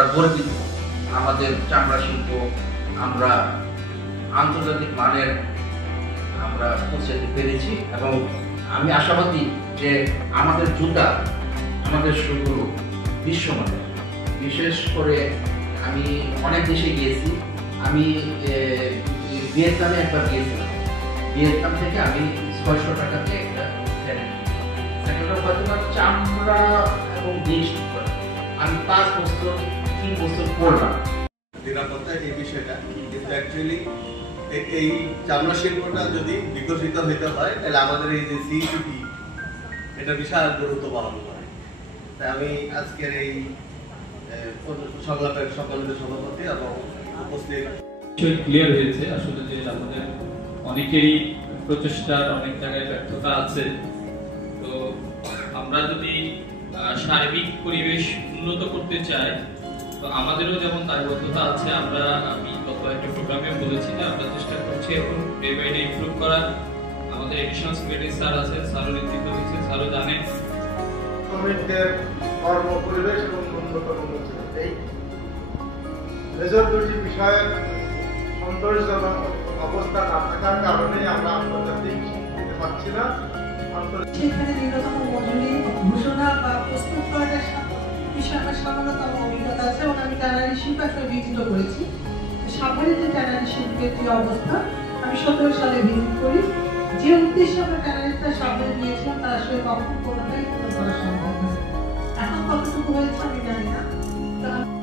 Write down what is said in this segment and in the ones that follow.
আমরা গর্বিত। আমাদের চামড়া শিল্প আমরা আন্তর্জাতিক মানের আমরা পৌঁছাতে পেরেছি এবং আমি আশাবাদী যে আমাদের জুতা, আমাদের শুগুলো বিশ্বমানের। বিশেষ করে আমি অনেক দেশে গিয়েছি। আমি ভিয়েতনামে একবার গিয়েছিলাম। ভিয়েতনাম থেকে আমি 600 টাকাতে একটা স্যান্ডেল হয়তো চামড়া এবং জিনিস আমি 5 বছর 3 বছর পরলাম। নিরাপত্তা এই বিষয়টা কিন্তু অ্যাকচুয়ালি এই চামড়া শিল্পটা যদি বিকশিত হইতে হয় তাহলে আমাদের এই যে সিইটিপি এটা বিশাল গুরুত্ব পালন করে। তাই আমি আজকের এই সংলাপের সকলের সভাপতি এবং উপস্থিত ক্লিয়ার হয়েছে আসলে যে আমাদের অনেকেরই প্রচেষ্টার অনেক জায়গায় ব্যর্থতা আছে। তো আমরা যদি সার্বিক পরিবেশ উন্নত করতে চাই তো আমাদেরও যেমন দায়বদ্ধতা আছে। আমি গত একটা প্রোগ্রামে বলেছি যে আমরা চেষ্টা করছি এখন ডে বাই ডে ইমপ্রুভ করার। আমাদের এডিশনাল সেক্রেটারি স্যার আছেন, স্যারও নেতৃত্ব দিচ্ছেন, স্যারও জানেন শ্রমিকদের কর্ম পরিবেশ এবং উন্নত এই মেজর দুটি বিষয়ের সন্তোষজনক অবস্থা না থাকার কারণেই আমরা আন্তর্জাতিক দিতে পারছি না। সেখানে ন্যূনতম মজুরি ঘোষণা বা প্রস্তুত করার বিষয়ে আমার সামান্যতম অভিজ্ঞতা আছে এবং আমি ট্যানারি শিল্প একটা ভিজিট করেছি। সাভারের যে ট্যানারি শিল্পের যে অবস্থা আমি 17 সালে ভিজিট করি। যে উদ্দেশ্যে আমরা ট্যানারিটা সামনে নিয়েছিলাম তার আসলে কখন কোনোটাই পূরণ করা সম্ভব না। এখন কতটুকু হয়েছে আমি জানি না।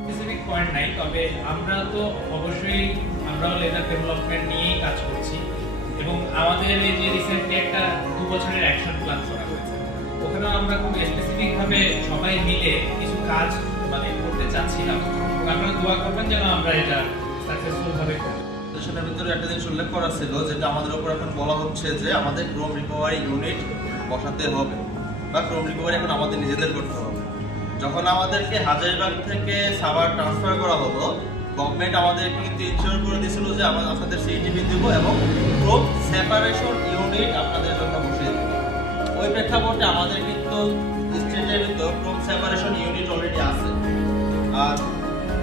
স্পেসিফিক পয়েন্ট নাই, তবে আমরা তো অবশ্যই আমরাও লেদার ডেভেলপমেন্ট নিয়েই কাজ করছি এবং আমাদের এই যে রিসেন্টলি একটা 2 বছরের অ্যাকশন প্ল্যান করা হয়েছে, ওখানেও আমরা খুব স্পেসিফিক ভাবে সবাই মিলে কিছু কাজ করতে চাচ্ছিলাম এবং আপনারা দোয়া করবেন যেন আমরা এটা সাকসেসফুল ভাবে করি। সেটার ভিতরে একটা জিনিস উল্লেখ করা ছিল যেটা আমাদের উপর এখন বলা হচ্ছে যে আমাদের ক্রোম রিকভারি ইউনিট বসাতে হবে বা ক্রোম রিকভারি এখন আমাদের নিজেদের করতে হবে। যখন আমাদেরকে হাজারীবাগ থেকে সাভার ট্রান্সফার করা হলো, গভর্নমেন্ট আমাদেরকে কিন্তু ইনশিওর করে দিয়েছিল যে আপনাদের সিইটিপি দিব এবং ক্রোম সেপারেশন ইউনিট আপনাদের জন্য বসিয়ে দেব। ওই প্রেক্ষাপটে আমাদের কিন্তু স্টেটের ভিতর ক্রোম সেপারেশন ইউনিট অলরেডি আছে। আর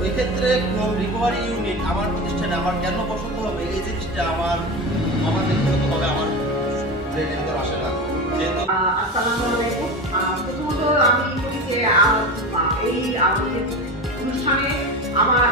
ওই ক্ষেত্রে ক্রোম রিকভারি ইউনিট আমার প্রতিষ্ঠানে আমার কেন পছন্দ হবে এই জিনিসটা আমার ব্যক্তিগতভাবে আমার ব্রেনের ভিতর আসে না। আসসালামু আলাইকুম। প্রথমত আমি বলি যে এই আমাদের অনুষ্ঠানে আমার